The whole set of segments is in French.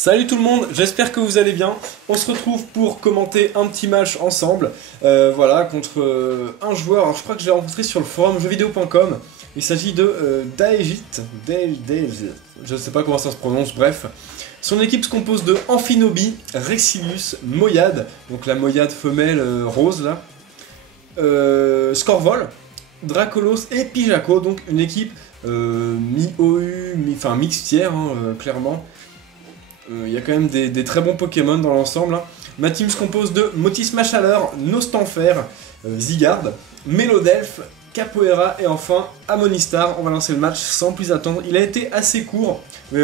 Salut tout le monde, j'espère que vous allez bien. On se retrouve pour commenter un petit match ensemble. Voilà, contre un joueur, alors je crois que je l'ai rencontré sur le forum jeuxvideo.com. Il s'agit de Daejit, je ne sais pas comment ça se prononce, bref. Son équipe se compose de Amphinobi, Rexilius, Moyade, donc la Moyade femelle rose là, Scorvol, Dracolos et Pijako, donc une équipe mi-OU, enfin mixtière, hein, clairement. Il y a quand même des très bons Pokémon dans l'ensemble. Hein. Ma team se compose de Motisma Chaleur, Nostanfer, Zygarde, Mélodelph, Capoeira et enfin Amonistar. On va lancer le match sans plus attendre. Il a été assez court, mais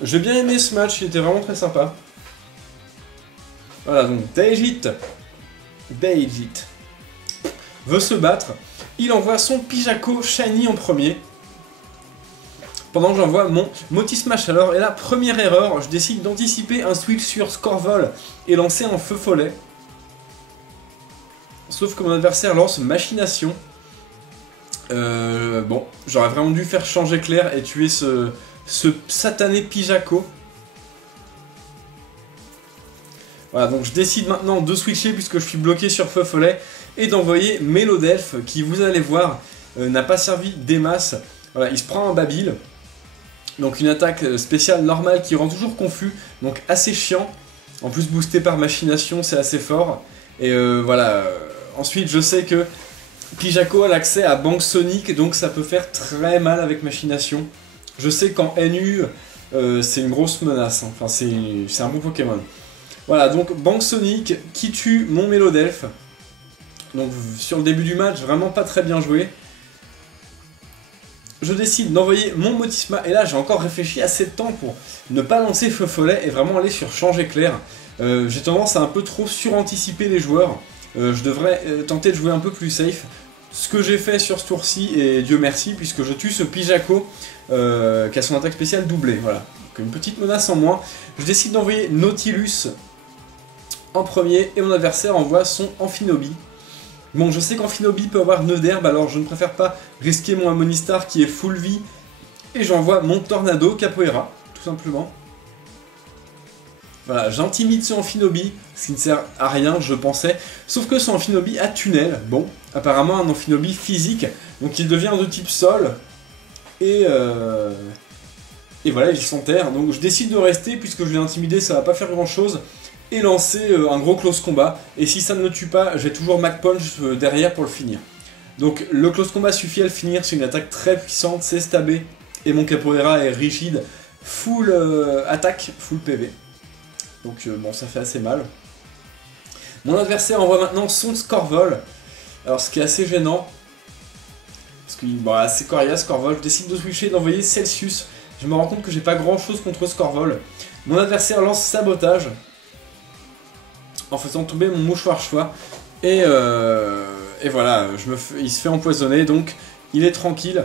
j'ai bien aimé ce match, il était vraiment très sympa. Voilà, donc Daejit veut se battre. Il envoie son Pijako Shiny en premier. Pendant que j'envoie mon Motisma Chaleur, et la première erreur, je décide d'anticiper un switch sur Scorvol et lancer un feu follet. Sauf que mon adversaire lance Machination. Bon, j'aurais vraiment dû faire changer clair et tuer ce satané Pijako. Voilà, donc je décide maintenant de switcher puisque je suis bloqué sur feu follet et d'envoyer Mélodelph qui, vous allez voir, n'a pas servi des masses. Voilà, il se prend un Babil. Donc une attaque spéciale normale qui rend toujours confus, donc assez chiant. En plus boosté par Machination, c'est assez fort. Et voilà, ensuite je sais que Pijako a l'accès à Banque Sonic, donc ça peut faire très mal avec Machination. Je sais qu'en NU, c'est une grosse menace, hein. Enfin c'est un bon Pokémon. Voilà, donc Banque Sonic qui tue mon Mélodelph. Donc sur le début du match, vraiment pas très bien joué. Je décide d'envoyer mon Motisma, et là j'ai encore réfléchi assez de temps pour ne pas lancer feu follet et vraiment aller sur changer clair. J'ai tendance à un peu trop suranticiper les joueurs. Je devrais tenter de jouer un peu plus safe. Ce que j'ai fait sur ce tour-ci, et Dieu merci, puisque je tue ce Pijako qui a son attaque spéciale doublée. Voilà, donc une petite menace en moins. Je décide d'envoyer Nautilus en premier, et mon adversaire envoie son Amphinobi. Bon, je sais qu'Amphinobi peut avoir 9 d'herbe, alors je ne préfère pas risquer mon Amonistar qui est full vie. Et j'envoie mon Tornado Capoeira, tout simplement. Voilà, j'intimide ce Amphinobi, ce qui ne sert à rien, je pensais. Sauf que ce Amphinobi a tunnel. Bon, apparemment un Amphinobi physique, donc il devient de type sol. Et voilà, il s'enterre. Donc je décide de rester, puisque je l'ai intimidé, ça va pas faire grand chose. Et lancer un gros close combat, et si ça ne le tue pas, j'ai toujours Mach Punch derrière pour le finir. Donc le close combat suffit à le finir, c'est une attaque très puissante, c'est stabé, et mon Capoeira est rigide, full attaque, full PV. Donc bon, ça fait assez mal. Mon adversaire envoie maintenant son Scorvol, alors ce qui est assez gênant, parce qu'il est assez coriace Scorvol, je décide de switcher, d'envoyer Celsius. Je me rends compte que j'ai pas grand chose contre Scorvol. Mon adversaire lance Sabotage, en faisant tomber mon mouchoir choix, et voilà, il se fait empoisonner, donc il est tranquille.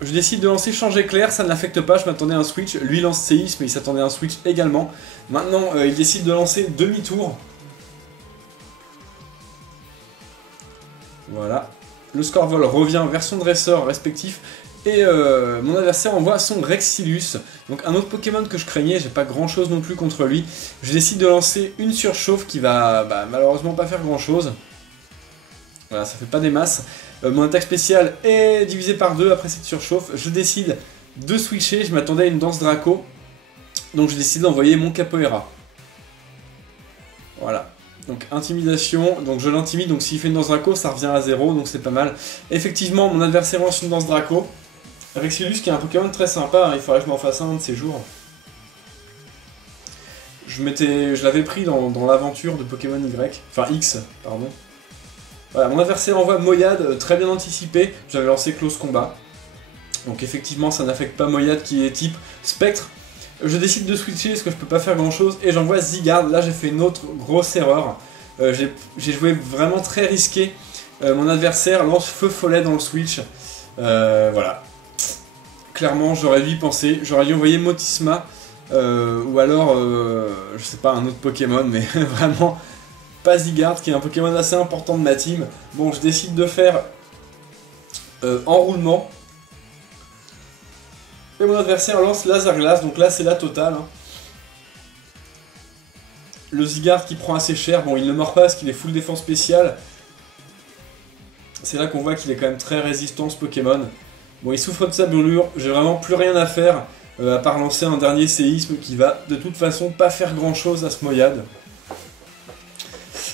Je décide de lancer changer clair, ça ne l'affecte pas, je m'attendais à un switch, lui lance séisme, mais il s'attendait à un switch également. Maintenant il décide de lancer demi-tour. Voilà, le Scorvol revient vers son dresseur respectif, et mon adversaire envoie son Rexilius, donc un autre Pokémon que je craignais, j'ai pas grand chose non plus contre lui. Je décide de lancer une surchauffe qui va malheureusement pas faire grand chose. Voilà, ça fait pas des masses. Mon attaque spéciale est divisée par 2 après cette surchauffe. Je décide de switcher, je m'attendais à une danse Draco, donc je décide d'envoyer mon Capoeira. Voilà. Donc intimidation, donc je l'intimide, donc s'il fait une danse Draco, ça revient à 0, donc c'est pas mal. Effectivement, mon adversaire lance une danse Draco. Rexilius qui est un Pokémon très sympa, hein, il faudrait que je m'en fasse un de ces jours. Je l'avais pris dans l'aventure de Pokémon Y, enfin X, pardon. Voilà, mon adversaire envoie Moyade, très bien anticipé, j'avais lancé Close Combat. Donc effectivement ça n'affecte pas Moyade qui est type Spectre. Je décide de switcher parce que je peux pas faire grand chose et j'envoie Zygarde. Là j'ai fait une autre grosse erreur. J'ai joué vraiment très risqué. Mon adversaire lance feu follet dans le switch. Voilà. Clairement j'aurais dû y penser. J'aurais dû envoyer Motisma. Ou alors, je sais pas, un autre Pokémon, mais vraiment pas Zygarde qui est un Pokémon assez important de ma team. Bon, je décide de faire enroulement. Et mon adversaire lance laser glace, donc là c'est la totale. Hein. Le Zygarde qui prend assez cher, bon il ne meurt pas parce qu'il est full défense spéciale. C'est là qu'on voit qu'il est quand même très résistant ce Pokémon. Bon il souffre de sa brûlure, j'ai vraiment plus rien à faire, à part lancer un dernier séisme qui va de toute façon pas faire grand chose à ce Moyade.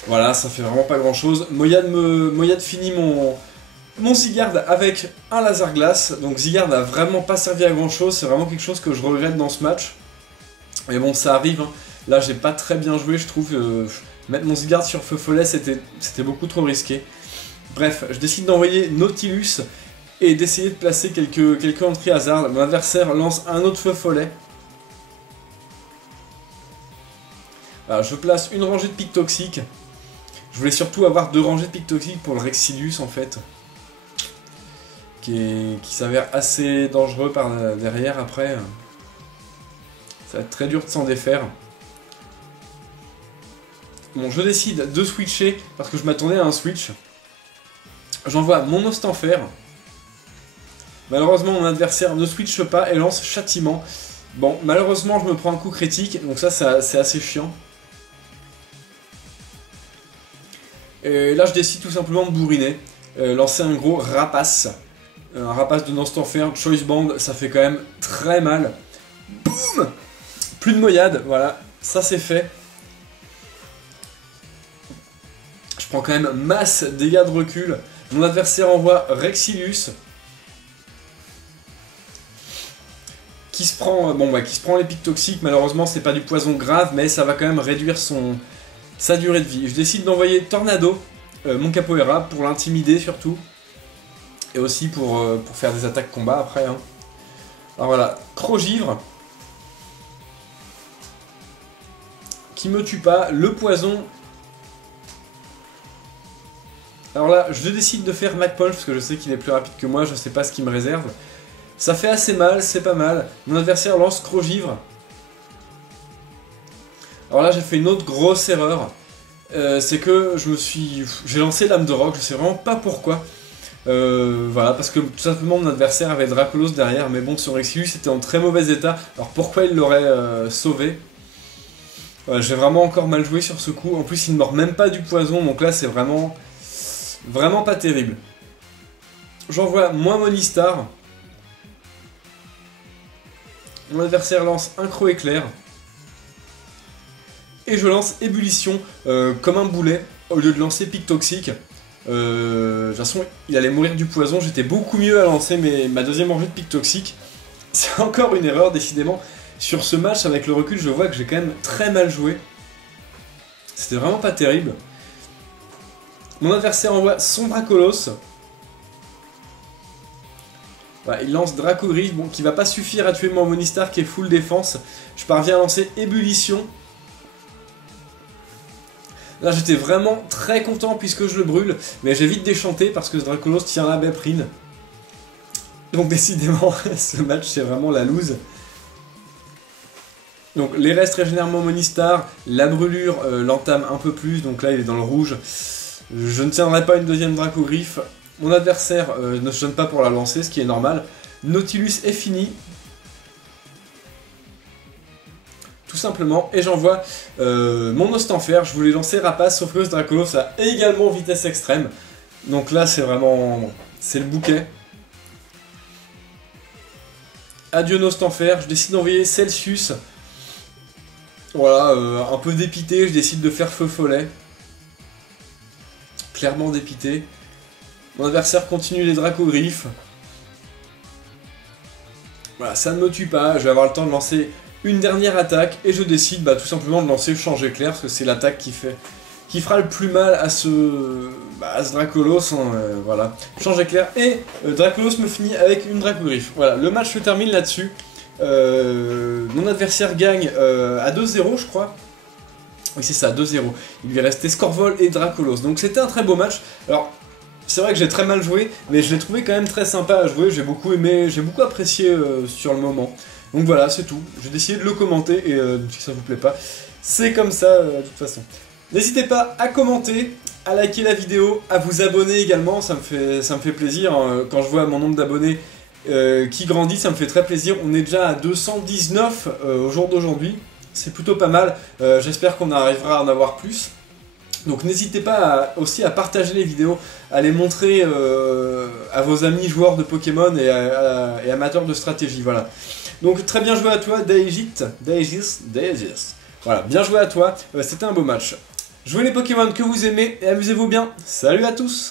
Voilà, ça fait vraiment pas grand chose. Moyade finit mon Zygarde avec un laser glace, donc Zygarde n'a vraiment pas servi à grand chose, c'est vraiment quelque chose que je regrette dans ce match. Mais bon, ça arrive, hein. Là j'ai pas très bien joué, je trouve, mettre mon Zygarde sur Feu Follet c'était beaucoup trop risqué. Bref, je décide d'envoyer Nautilus et d'essayer de placer quelques entrées hasard. Mon adversaire lance un autre Feu Follet. Alors, je place une rangée de pics toxiques. Je voulais surtout avoir 2 rangées de pics toxiques pour le Rexilius en fait. Qui s'avère assez dangereux par derrière après. Ça va être très dur de s'en défaire. Bon, je décide de switcher parce que je m'attendais à un switch. J'envoie mon Ostenfer. Malheureusement, mon adversaire ne switche pas et lance Châtiment. Bon, malheureusement, je me prends un coup critique, donc ça, c'est assez chiant. Et là, je décide tout simplement de bourriner. Lancer un gros Rapace. Un Rapace de Ostenfer, Choice Band, ça fait quand même très mal. Boum! Plus de Moyade, voilà, ça c'est fait. Je prends quand même masse dégâts de recul. Mon adversaire envoie Rexilius. Qui se prend les pics toxiques. Malheureusement, c'est pas du poison grave, mais ça va quand même réduire sa durée de vie. Je décide d'envoyer Tornado, mon Capoeira, pour l'intimider surtout. Et aussi pour faire des attaques combat après. Hein. Alors voilà, Crogivre. Qui me tue pas. Le poison. Alors là, je décide de faire Mach Punch parce que je sais qu'il est plus rapide que moi, je sais pas ce qu'il me réserve. Ça fait assez mal, c'est pas mal. Mon adversaire lance Crogivre. Alors là, j'ai fait une autre grosse erreur. C'est que j'ai lancé Lame de Roc, je sais vraiment pas pourquoi. Voilà, parce que tout simplement mon adversaire avait Dracolos derrière, mais bon, son Rexilius était en très mauvais état. Alors pourquoi il l'aurait sauvé? J'ai vraiment encore mal joué sur ce coup. En plus, il ne mord même pas du poison, donc là, c'est vraiment pas terrible. J'envoie moins Monistar. Mon adversaire lance un Croc Éclair. Et je lance Ébullition comme un boulet, au lieu de lancer Pic Toxique. De toute façon, il allait mourir du poison. J'étais beaucoup mieux à lancer ma deuxième rangée de Pic Toxique. C'est encore une erreur, décidément. Sur ce match, avec le recul, je vois que j'ai quand même très mal joué. C'était vraiment pas terrible. Mon adversaire envoie son Dracolos. Voilà, il lance Dracogris, bon, qui va pas suffire à tuer mon Monistar qui est full défense. Je parviens à lancer Ébullition. Là j'étais vraiment très content puisque je le brûle, mais j'ai vite déchanté parce que ce Dracolos tient la Béprine. Donc décidément, ce match c'est vraiment la loose. Donc les restes régénèrent mon Monistar, la brûlure l'entame un peu plus, donc là il est dans le rouge. Je ne tiendrai pas une deuxième Dracogriffe. Mon adversaire ne se gêne pas pour la lancer, ce qui est normal. Nautilus est fini. Tout simplement, et j'envoie mon Ostenfer. Je voulais lancer Rapace, sauf que ce Dracolos a également vitesse extrême. Donc là, c'est vraiment... c'est le bouquet. Adieu Ostenfer, je décide d'envoyer Celsius. Voilà, un peu dépité, je décide de faire Feu Follet. Clairement dépité. Mon adversaire continue les Dracogriffes. Voilà, ça ne me tue pas, je vais avoir le temps de lancer une dernière attaque et je décide tout simplement de lancer Change Éclair parce que c'est l'attaque qui fera le plus mal à ce Dracolos. Hein, voilà, Change Éclair et Dracolos me finit avec une Dracogriffe. Voilà, le match se termine là-dessus. Mon adversaire gagne à 2-0 je crois. Oui c'est ça, 2-0. Il lui restait Scorvol et Dracolos. Donc c'était un très beau match. Alors c'est vrai que j'ai très mal joué, mais je l'ai trouvé quand même très sympa à jouer. J'ai beaucoup aimé, j'ai beaucoup apprécié sur le moment. Donc voilà, c'est tout. J'ai décidé de le commenter et si ça vous plaît pas, c'est comme ça de toute façon. N'hésitez pas à commenter, à liker la vidéo, à vous abonner également. Ça me fait plaisir. Hein. Quand je vois mon nombre d'abonnés qui grandit, ça me fait très plaisir. On est déjà à 219 au jour d'aujourd'hui, c'est plutôt pas mal. J'espère qu'on arrivera à en avoir plus. Donc n'hésitez pas aussi à partager les vidéos, à les montrer à vos amis joueurs de Pokémon et amateurs de stratégie, voilà. Donc très bien joué à toi, Daegis. Voilà, bien joué à toi, c'était un beau match. Jouez les Pokémon que vous aimez et amusez-vous bien. Salut à tous!